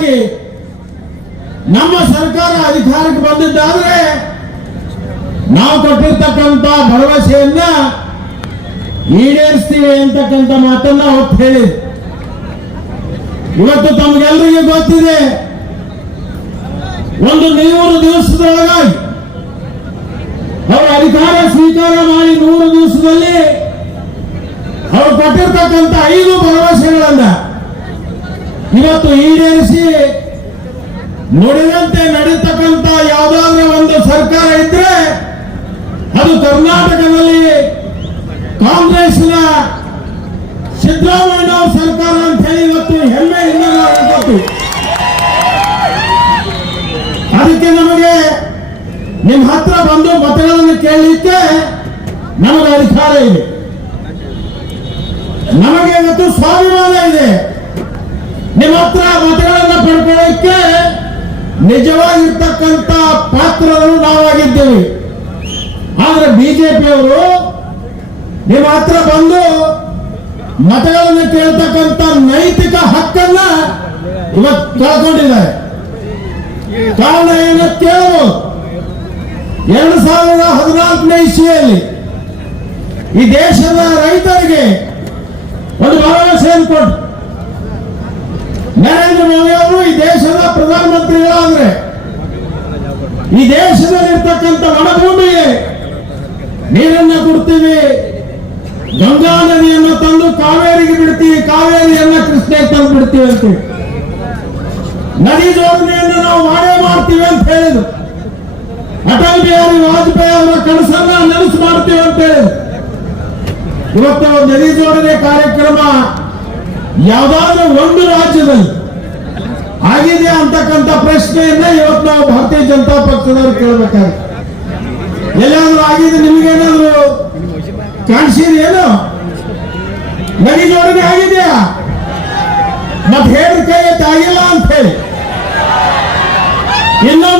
ಸಲುವಾಗಿ ನಮ್ಮ ಸರ್ಕಾರ ಅಧಿಕಾರಕ್ಕೆ ಬಂದಿದ್ದಾದ್ರೆ ನಾವು ಕೊಟ್ಟಿರ್ತಕ್ಕಂಥ ಭರವಸೆಯನ್ನ ಈಡೇರಿಸ್ತೀವಿ ಅಂತಕ್ಕಂಥ ಮಾತನ್ನ ಅವತ್ತು ಹೇಳಿ. ಇವತ್ತು ತಮಗೆಲ್ಲರಿಗೂ ಗೊತ್ತಿದೆ, ಒಂದು ನೂರು ದಿವಸದೊಳಗಾಗಿ ಅವರು ಅಧಿಕಾರ ಸ್ವೀಕಾರ ಮಾಡಿ ನೂರು ದಿವಸದಲ್ಲಿ ಅವರು ಕೊಟ್ಟಿರ್ತಕ್ಕಂಥ ಐದು ಭರವಸೆಗಳನ್ನ ಇವತ್ತು ಈಡೇರಿಸಿ ನುಡಿದಂತೆ ನಡೀತಕ್ಕಂಥ ಯಾವುದಾದ್ರೂ ಒಂದು ಸರ್ಕಾರ ಇದ್ರೆ ಅದು ಕರ್ನಾಟಕದಲ್ಲಿ ಕಾಂಗ್ರೆಸ್ನ ಸಿದ್ದರಾಮಯ್ಯ ಸರ್ಕಾರ ಅಂತ ಹೇಳಿ ಇವತ್ತು ಹೆಮ್ಮೆ ಇಲ್ಲ ಅದಕ್ಕೆ ನಮಗೆ ನಿಮ್ಮ ಹತ್ರ ಬಂದು ಮತಗಳನ್ನು ಕೇಳಲಿಕ್ಕೆ ನಮಗೆ ಅಧಿಕಾರ ಇದೆ. ನಮಗೆ ಇವತ್ತು ಸ್ವಾಭಿಮಾನ ಇದೆ. ನಿಮ್ಮ ಹತ್ರ ಮತಗಳನ್ನು ಪಡ್ಕೊಳ್ಳೋಕೆ ನಿಜವಾಗಿರ್ತಕ್ಕಂಥ ಪಾತ್ರರು ನಾವಾಗಿದ್ದೇವೆ. ಆದ್ರೆ ಬಿಜೆಪಿಯವರು ನಿಮ್ಮ ಹತ್ರ ಬಂದು ಮತಗಳನ್ನು ಕೇಳ್ತಕ್ಕಂಥ ನೈತಿಕ ಹಕ್ಕನ್ನ ಇವತ್ತು ಕಳ್ಕೊಂಡಿದ್ದಾರೆ. ಕಾರಣ ಏನು ಕೇಳು ಎರಡು ಸಾವಿರದ ಹದಿನಾಲ್ಕನೇ ಇಸ್ವಿಯಲ್ಲಿ ಈ ದೇಶದ ರೈತರಿಗೆ ಒಂದು ಭರವಸೆಯನ್ನು ಕೊಟ್ಟು ನರೇಂದ್ರ ಮೋದಿ ಅವರು ಈ ದೇಶದ ಪ್ರಧಾನಮಂತ್ರಿಗಳಾದ್ರೆ, ಈ ದೇಶದಲ್ಲಿರ್ತಕ್ಕಂಥ ಒಣಭೂಮಿಗೆ ನೀರನ್ನ ಕೊಡ್ತೀವಿ, ಗಂಗಾ ನದಿಯನ್ನು ತಂದು ಕಾವೇರಿಗೆ ಬಿಡ್ತೀವಿ, ಕಾವೇರಿಯನ್ನ ಕೃಷ್ಣೆಗೆ ತಂದು ಬಿಡ್ತೀವಿ ಅಂತೀವಿ ನದಿ ಜೋಡಣೆಯನ್ನು ನಾವು ಮಾಡೇ ಮಾಡ್ತೀವಿ ಅಂತ ಹೇಳಿದ್ರು. ಅಟಲ್ ಬಿಹಾರಿ ವಾಜಪೇಯಿ ಅವರ ಕನಸನ್ನ ನನಸು ಮಾಡ್ತೀವಿ ಅಂತ ಹೇಳಿದ್ರು. ಇವತ್ತು ನದಿ ಜೋಡಣೆ ಕಾರ್ಯಕ್ರಮ ಯಾವ್ದಾದ್ರೂ ಒಂದು ರಾಜ್ಯದಲ್ಲಿ ಆಗಿದೆ ಅಂತಕ್ಕಂಥ ಪ್ರಶ್ನೆಯನ್ನ ಇವತ್ತು ನಾವು ಭಾರತೀಯ ಜನತಾ ಪಕ್ಷದವರು ಕೇಳಬೇಕಾಗುತ್ತೆ ಎಲ್ಲಾದ್ರೂ ಆಗಿದೆ, ನಿಮಗೇನಾದ್ರು ಕಾಣಿಸಿದ ಏನು? ನನಗೆ ಆಗಿದೆಯಾ? ಮತ್ತೆ ಹೇಳಿ ಕೈ ಆಗಿಲ್ಲ ಅಂತ ಹೇಳಿ. ಇನ್ನೊಂದು